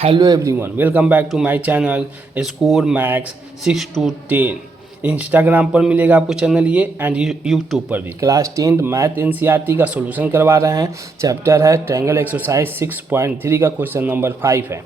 Hello everyone, welcome back to my channel score max 6 to 10। Instagram पर मिलेगा आपको channel ये, एंड यूट्यूब पर भी। क्लास 10 मैथ एनसीईआरटी का सॉल्यूशन करवा रहे हैं। चैप्टर है ट्रायंगल एक्सरसाइज 6.3 का क्वेश्चन नंबर 5 है।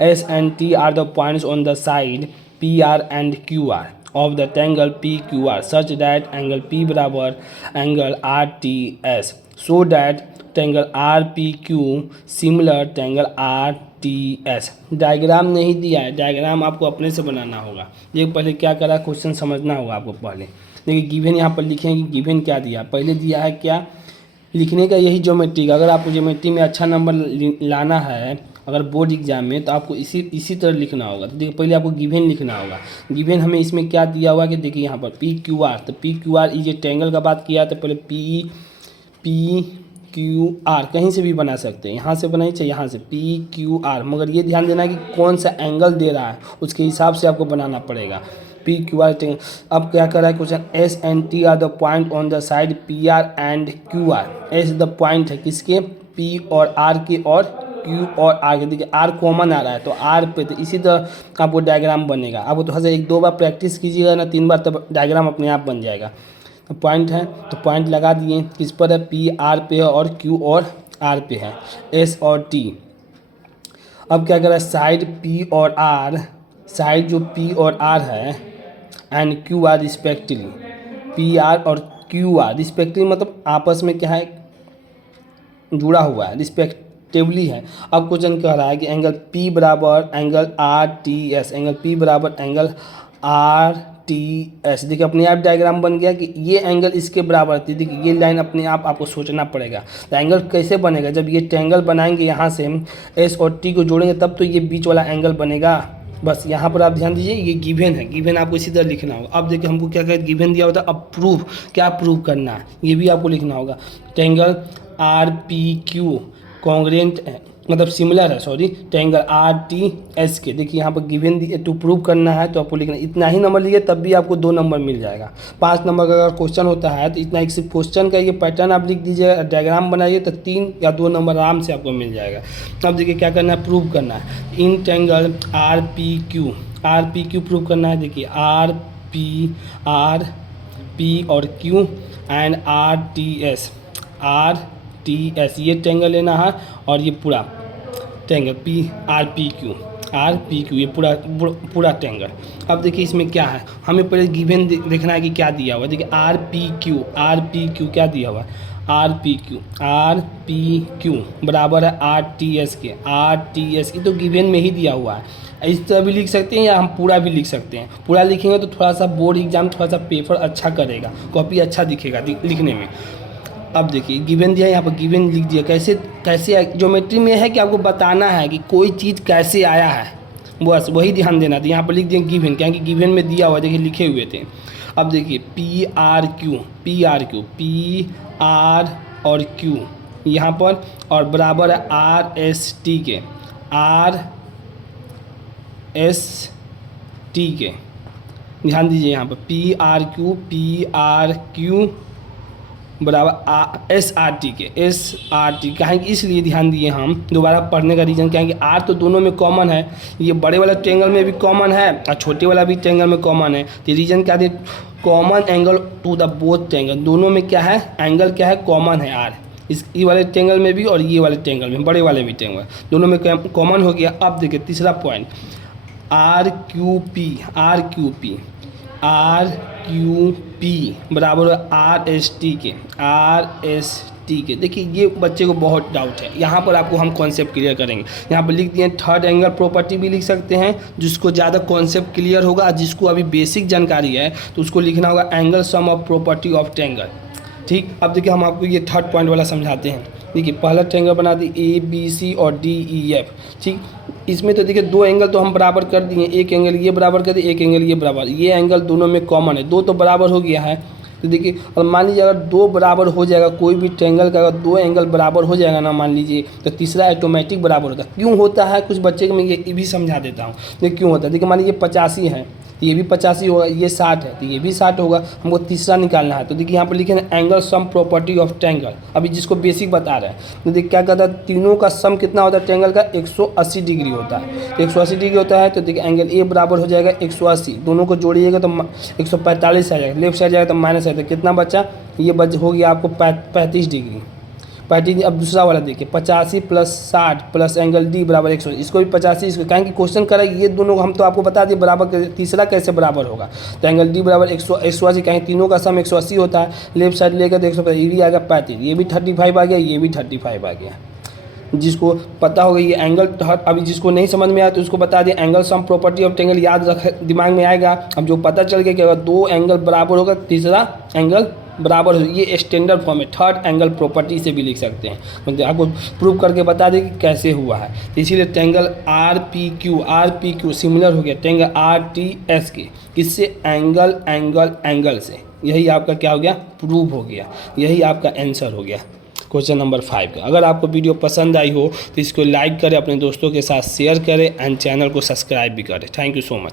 S and T are the points on the side P R and Q R of the triangle P Q R such that angle P बराबर angle R T S, so that triangle R P Q similar triangle R T S. Diagram नहीं दिया है, diagram आपको अपने से बनाना होगा। ये पहले क्या करा, क्वेश्चन समझना होगा आपको पहले। देखिए गिवन यहाँ पर लिखे हैं कि गिवन क्या दिया, पहले दिया है क्या लिखने का, यही ज्योमेट्री का। अगर आपको ज्योमेट्री में अच्छा नंबर लाना है अगर बोर्ड एग्जाम में, तो आपको इसी तरह लिखना होगा। तो देखिए पहले आपको गिवन लिखना होगा। गिवन हमें इसमें क्या दिया हुआ कि देखिए यहाँ पर पी क्यू आर, तो पी क्यू आर ये ट्रायंगल का बात किया तो पहले पी क्यू आर कहीं से भी बना सकते हैं, यहाँ से बनाइए चाहे यहाँ से, पी क्यू आर। मगर ये ध्यान देना कि कौन सा एंगल दे रहा है उसके हिसाब से आपको बनाना पड़ेगा। P Q are. अब क्या कर रहा है question, S and T are the point on the side P R and Q are. S the point है किसके, पी और आर के, और क्यू और आर के। देखिए आर कॉमन आ रहा है तो आर पे, तो इसी तरह आपको डायग्राम बनेगा। आपको तो हंसे 1-2 बार प्रैक्टिस कीजिएगा ना, 3 बार, तब डायग्राम अपने आप बन जाएगा। तो पॉइंट है तो पॉइंट लगा दिए, किस पर है, पी आर पे है और क्यू और आर पे है, एस और टी। अब क्या कर रहा है, साइड पी और आर, साइड जो पी और आर है and Q are respectively, P R और क्यू आर रिस्पेक्टिवली मतलब आपस में क्या है, जुड़ा हुआ है, रिस्पेक्टिवली है। अब क्वेश्चन कह रहा है कि एंगल पी बराबर angle R T S, angle P बराबर एंगल आर टी एस। देखिए अपने आप डायग्राम बन गया कि ये एंगल इसके बराबर थी। देखिए ये लाइन अपने आप आपको सोचना पड़ेगा। तो एंगल कैसे बनेगा, जब ये ट्रायंगल बनाएंगे यहाँ से एस और टी को जोड़ेंगे तब तो ये बीच वाला एंगल बनेगा। बस यहाँ पर आप ध्यान दीजिए, ये गिवन है, गिवन आपको इसी तरह लिखना होगा। अब देखिए हमको क्या कहते, गिवन दिया होता है, अब प्रूफ क्या प्रूव करना है ये भी आपको लिखना होगा। Triangle R P Q congruent है, मतलब सिमिलर है, sorry, triangle R T S के। देखिए यहाँ पर गिवन दिए, टू प्रूव करना है तो आपको लिखना, इतना ही नंबर लिए तब भी आपको 2 नंबर मिल जाएगा। 5 नंबर का अगर क्वेश्चन होता है तो इतना एक सिर्फ क्वेश्चन का ये पैटर्न आप लिख दीजिएगा, डायग्राम बनाइए तो 3 या 2 नंबर आराम से आपको मिल जाएगा। अब देखिए क्या करना है, प्रूव करना है। In triangle R P Q prove करना है। देखिए आर पी और Q and are T S, ये ट्रायंगल लेना है और ये पूरा ट्रायंगल आर पी क्यू ये पूरा ट्रायंगल। अब देखिए इसमें क्या है, हमें पहले गिवन देखना है कि क्या दिया हुआ है। देखिए आर पी क्यू क्या दिया हुआ है, आर पी क्यू बराबर है आर टी एस के। ये तो गिवन में ही दिया हुआ है। इस तरह भी लिख सकते हैं या हम पूरा भी लिख सकते हैं। पूरा लिखेंगे तो थोड़ा सा बोर्ड एग्जाम, थोड़ा सा पेपर अच्छा करेगा, कॉपी अच्छा दिखेगा लिखने में। अब देखिए गिवन दिया, यहाँ पर गिवन लिख दिया। कैसे ज्योमेट्री में है कि आपको बताना है कि कोई चीज़ कैसे आया है, बस वही ध्यान देना था। यहाँ पर लिख दिया गिवन, क्या कि गिवन में दिया हुआ, देखिए लिखे हुए थे। अब देखिए पी आर और क्यू यहाँ पर, और बराबर है आर एस टी के। ध्यान दीजिए यहाँ पर पी आर क्यू बराबर एस आर टी कहेंगे, इसलिए ध्यान दिए हम। दोबारा पढ़ने का रीज़न क्या है कि आर तो दोनों में कॉमन है, ये बड़े वाला ट्रायंगल में भी कॉमन है और छोटे वाला भी ट्रायंगल में कॉमन है। तो रीज़न क्या दे, common angle to the both triangle, दोनों में क्या है, एंगल क्या है, कॉमन है आर। ये वाले ट्रायंगल में भी और ये वाले ट्रायंगल में, बड़े वाले भी ट्रायंगल, दोनों में कॉमन हो गया। अब देखिए तीसरा पॉइंट, आर क्यू पी बराबर आर एस टी के। देखिए ये बच्चे को बहुत डाउट है, यहाँ पर आपको हम कॉन्सेप्ट क्लियर करेंगे। यहाँ पर लिख दिए थर्ड एंगल प्रॉपर्टी भी लिख सकते हैं, जिसको ज़्यादा कॉन्सेप्ट क्लियर होगा, जिसको अभी बेसिक जानकारी है तो उसको लिखना होगा angle sum of property of triangle. ठीक, अब देखिए हम आपको ये थर्ड पॉइंट वाला समझाते हैं। देखिए पहला ट्रायंगल बना दी ए बी सी और डी ई एफ। ठीक, इसमें तो देखिए 2 एंगल तो हम बराबर कर दिए, एक एंगल ये बराबर कर दिए, एक एंगल ये बराबर, ये एंगल दोनों में कॉमन है, 2 तो बराबर हो गया है। तो देखिए और मान लीजिए अगर 2 बराबर हो जाएगा, कोई भी ट्रायंगल का अगर 2 एंगल बराबर हो जाएगा ना मान लीजिए, तो तीसरा ऑटोमेटिक बराबर होता है। क्यों होता है, कुछ बच्चे को मैं ये भी समझा देता हूँ। देखिए क्यों होता है। देखिए मान लीजिए 85 है, तो ये भी 85 होगा, ये 60 है तो ये भी 60 होगा। हमको तीसरा निकालना है, तो देखिए यहाँ पर लिखे ना angle sum property of triangle, अभी जिसको बेसिक बता रहे हैं। तो देखिए क्या कहता है, तीनों का सम कितना होता है ट्रायंगल का, 180 डिग्री होता है। तो 180 डिग्री होता है, तो देखिए एंगल ए बराबर हो जाएगा 180, दोनों को जोड़िएगा तो 145 आ जाएगा, लेफ्ट साइड जाएगा तो माइनस है, तो कितना बचा, ये हो गया आपको 35 डिग्री। 35। अब दूसरा वाला देखिए 85 + 60 प्लस एंगल डी बराबर 100, इसको भी 85, इसको कहें कि क्वेश्चन करें ये दोनों को हम तो आपको बता दिए बराबर, तीसरा कैसे बराबर होगा। तो एंगल डी बराबर 180, कहें तीनों का सम 180 होता है, लेफ्ट साइड लेकर तो 150, ये भी आएगा 35, ये भी 35 आ गया, ये भी 35 आ गया। जिसको पता होगा ये एंगल, अभी जिसको नहीं समझ में आया तो उसको बता दिया angle sum property of triangle याद रख, दिमाग में आएगा। अब जो पता चल गया कि अगर दो एंगल बराबर होगा तीसरा एंगल बराबर हो, ये स्टैंडर्ड फॉर्म है, थर्ड एंगल प्रॉपर्टी से भी लिख सकते हैं। मतलब आपको प्रूव करके बता दें कि कैसे हुआ है। तो इसीलिए triangle R P Q similar हो गया ट्रायंगल आर टी एस के, किससे, एंगल से। यही आपका क्या हो गया, प्रूव हो गया, यही आपका आंसर हो गया क्वेश्चन नंबर 5 का। अगर आपको वीडियो पसंद आई हो तो इसको लाइक करें, अपने दोस्तों के साथ शेयर करें एंड चैनल को सब्सक्राइब भी करें। Thank you so much.